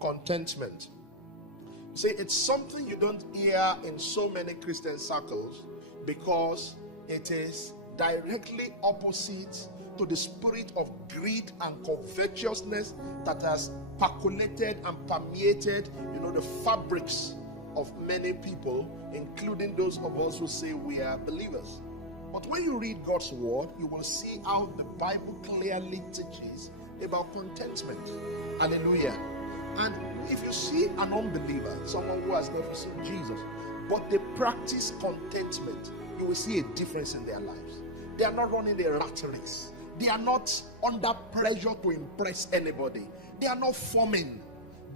Contentment. See, it's something you don't hear in so many Christian circles because it is directly opposite to the spirit of greed and covetousness that has percolated and permeated, the fabrics of many people, including those of us who say we are believers. But when you read God's word, you will see how the Bible clearly teaches about contentment. Hallelujah. And if you see an unbeliever, someone who has never seen Jesus, but they practice contentment, you will see a difference in their lives. They are not running the rat race. They are not under pressure to impress anybody. They are not forming.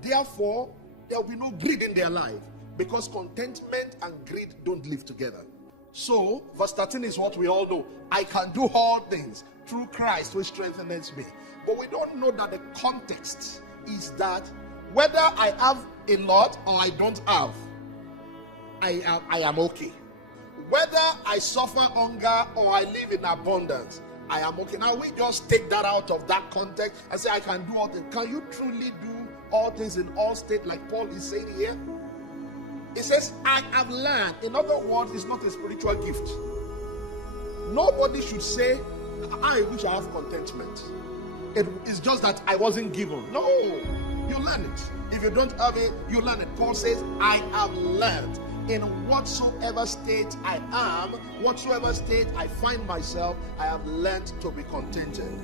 Therefore, there will be no greed in their life, because contentment and greed don't live together. So, verse 13 is what we all know. I can do all things through Christ who strengthens me. But we don't know that the context is that whether I have a lot or I don't have, I am okay. Whether I suffer hunger or I live in abundance, I am okay. Now we just take that out of that context and say I can do all things. Can you truly do all things in all states like Paul is saying here? He says, I have learned. In other words, it's not a spiritual gift. Nobody should say, I wish I have contentment. It's just that I wasn't given. No, you learn it. If you don't have it, you learn it. Paul says, I have learned. In whatsoever state I am, whatsoever state I find myself, I have learned to be contented.